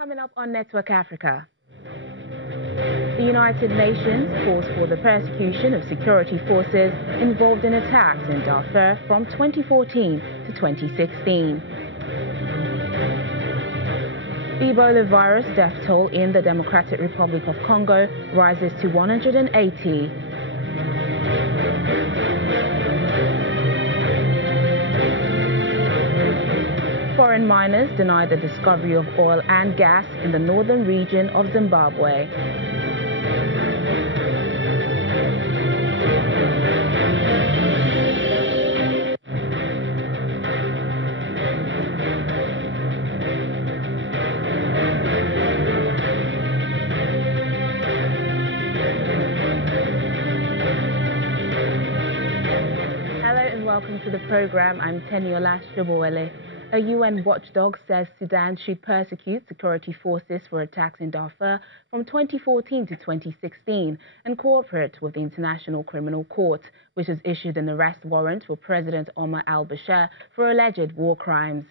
Coming up on Network Africa. The United Nations calls for the persecution of security forces involved in attacks in Darfur from 2014 to 2016. The Ebola virus death toll in the Democratic Republic of Congo rises to 180. Foreign miners deny the discovery of oil and gas in the northern region of Zimbabwe. Hello and welcome to the program. I'm Teniola Shobowele. A UN watchdog says Sudan should persecute security forces for attacks in Darfur from 2014 to 2016 and cooperate with the International Criminal Court, which has issued an arrest warrant for President Omar al-Bashir for alleged war crimes.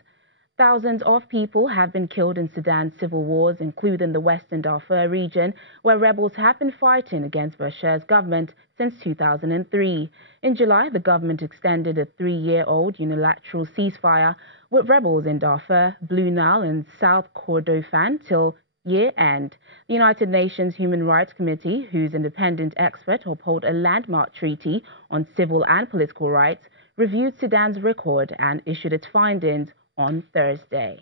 Thousands of people have been killed in Sudan's civil wars, including the western Darfur region, where rebels have been fighting against Bashir's government since 2003. In July, the government extended a 3-year-old unilateral ceasefire with rebels in Darfur, Blue Nile and South Kordofan till year-end. The United Nations Human Rights Committee, whose independent expert upheld a landmark treaty on civil and political rights, reviewed Sudan's record and issued its findings on Thursday.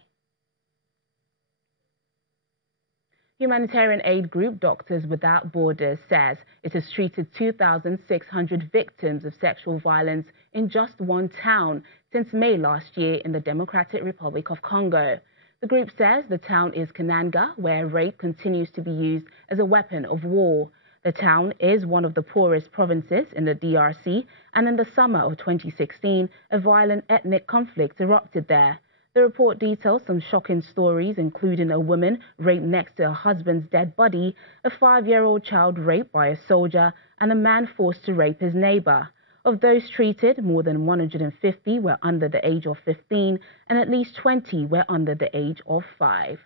Humanitarian aid group Doctors Without Borders says it has treated 2,600 victims of sexual violence in just one town since May last year in the Democratic Republic of Congo. The group says the town is Kananga, where rape continues to be used as a weapon of war. The town is one of the poorest provinces in the DRC, and in the summer of 2016, a violent ethnic conflict erupted there. The report details some shocking stories, including a woman raped next to her husband's dead body, a 5-year-old child raped by a soldier, and a man forced to rape his neighbor. Of those treated, more than 150 were under the age of 15, and at least 20 were under the age of 5.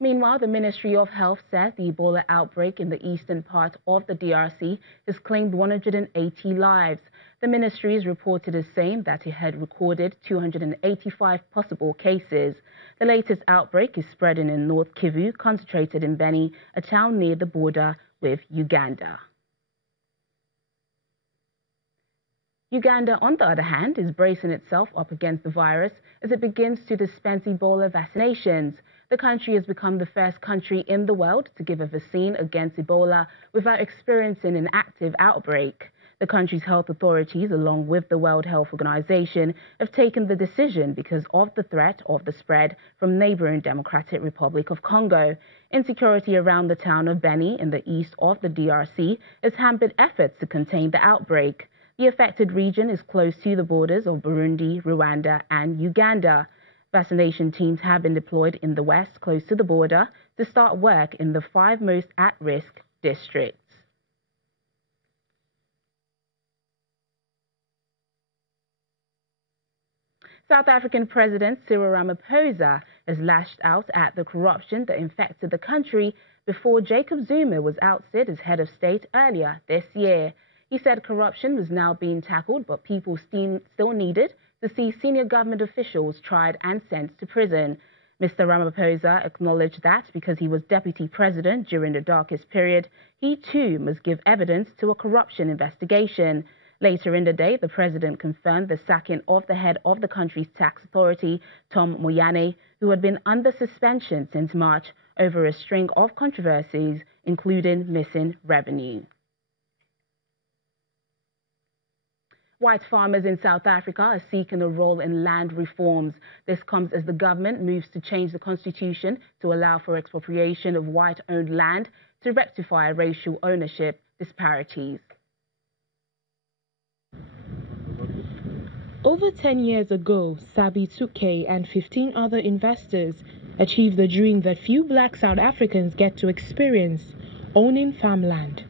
Meanwhile, the Ministry of Health says the Ebola outbreak in the eastern part of the DRC has claimed 180 lives. The ministry is reported as saying that it had recorded 285 possible cases. The latest outbreak is spreading in North Kivu, concentrated in Beni, a town near the border with Uganda. Uganda, on the other hand, is bracing itself up against the virus as it begins to dispense Ebola vaccinations. The country has become the first country in the world to give a vaccine against Ebola without experiencing an active outbreak. The country's health authorities, along with the World Health Organization, have taken the decision because of the threat of the spread from neighboring Democratic Republic of Congo. Insecurity around the town of Beni in the east of the DRC has hampered efforts to contain the outbreak. The affected region is close to the borders of Burundi, Rwanda, and Uganda. Vaccination teams have been deployed in the west, close to the border, to start work in the 5 most at-risk districts. South African President Cyril Ramaphosa has lashed out at the corruption that infected the country before Jacob Zuma was ousted as head of state earlier this year. He said corruption was now being tackled, but people still needed to see senior government officials tried and sent to prison. Mr. Ramaphosa acknowledged that because he was deputy president during the darkest period, he too must give evidence to a corruption investigation. Later in the day, the president confirmed the sacking of the head of the country's tax authority, Tom Moyane, who had been under suspension since March over a string of controversies, including missing revenue. White farmers in South Africa are seeking a role in land reforms. This comes as the government moves to change the constitution to allow for expropriation of white-owned land to rectify racial ownership disparities. Over 10 years ago, Sabi Tuke and 15 other investors achieved the dream that few black South Africans get to experience, owning farmland.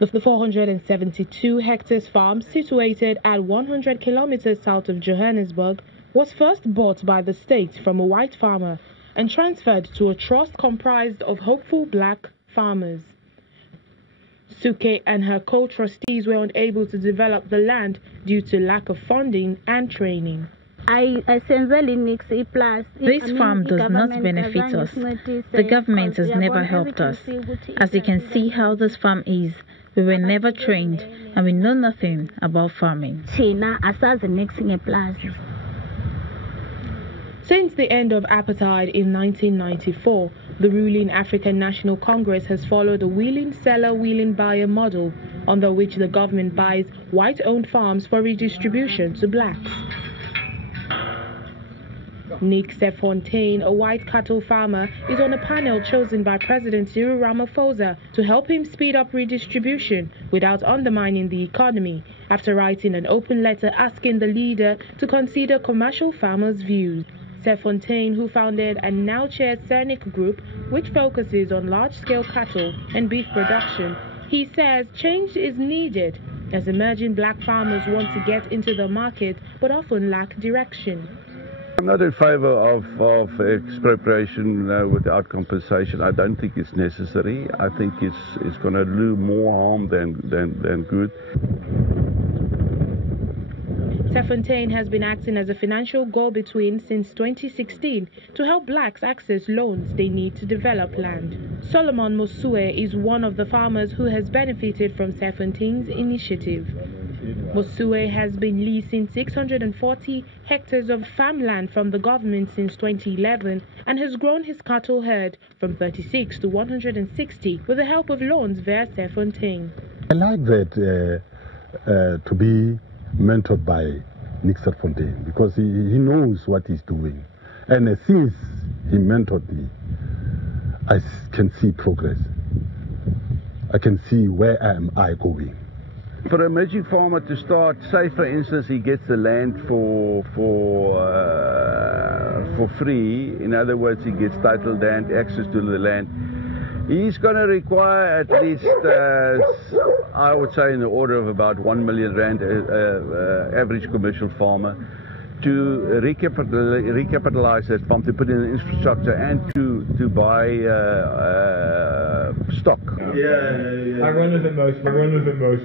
The 472 hectares farm, situated at 100 kilometers south of Johannesburg, was first bought by the state from a white farmer and transferred to a trust comprised of hopeful black farmers. Suke and her co-trustees were unable to develop the land due to lack of funding and training. This farm does not benefit us. The government has never helped us. As you can see how this farm is, we were never trained and we know nothing about farming. Since the end of apartheid in 1994, the ruling African National Congress has followed a willing seller, willing buyer model, under which the government buys white-owned farms for redistribution to blacks. Nick Sefontaine, a white cattle farmer, is on a panel chosen by President Cyril Ramaphosa to help him speed up redistribution without undermining the economy, after writing an open letter asking the leader to consider commercial farmers' views. Sefontaine, who founded and now chairs Cernic Group, which focuses on large-scale cattle and beef production, he says change is needed as emerging black farmers want to get into the market but often lack direction. I'm not in favor of expropriation without compensation. I don't think it's necessary. I think it's going to do more harm than good. Sefontaine has been acting as a financial go-between since 2016 to help blacks access loans they need to develop land. Solomon Mosue is one of the farmers who has benefited from Sefontaine's initiative. Mosue has been leasing 640 hectares of farmland from the government since 2011 and has grown his cattle herd from 36 to 160 with the help of loans via Sefontaine. I like that to be mentored by Nick Sefontaine because he knows what he's doing. And since he mentored me, I can see progress. I can see where am I going. For an emerging farmer to start, say for instance he gets the land for free, in other words he gets title land, access to the land, he's going to require at least, I would say in the order of about 1 million rand, average commercial farmer, to recapitalize that farm, to put in infrastructure and to buy stock. I run of the most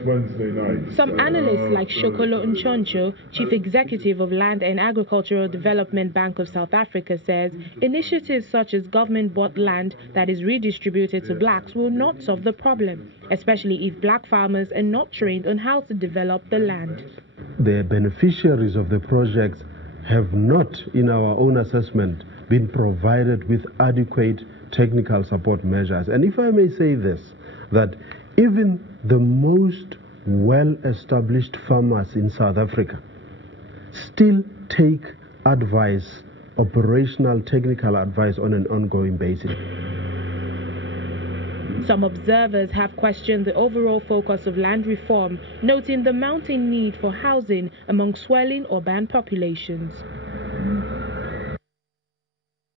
Wednesday nights. Some analysts like Shokolo Nchoncho, Chief Executive of Land and Agricultural Development Bank of South Africa, says initiatives such as government-bought land that is redistributed to blacks will not solve the problem, especially if black farmers are not trained on how to develop the land. The beneficiaries of the projects have not, in our own assessment, been provided with adequate technical support measures. And if I may say this, that even the most well-established farmers in South Africa still take advice, operational technical advice on an ongoing basis. Some observers have questioned the overall focus of land reform, noting the mounting need for housing among swelling urban populations.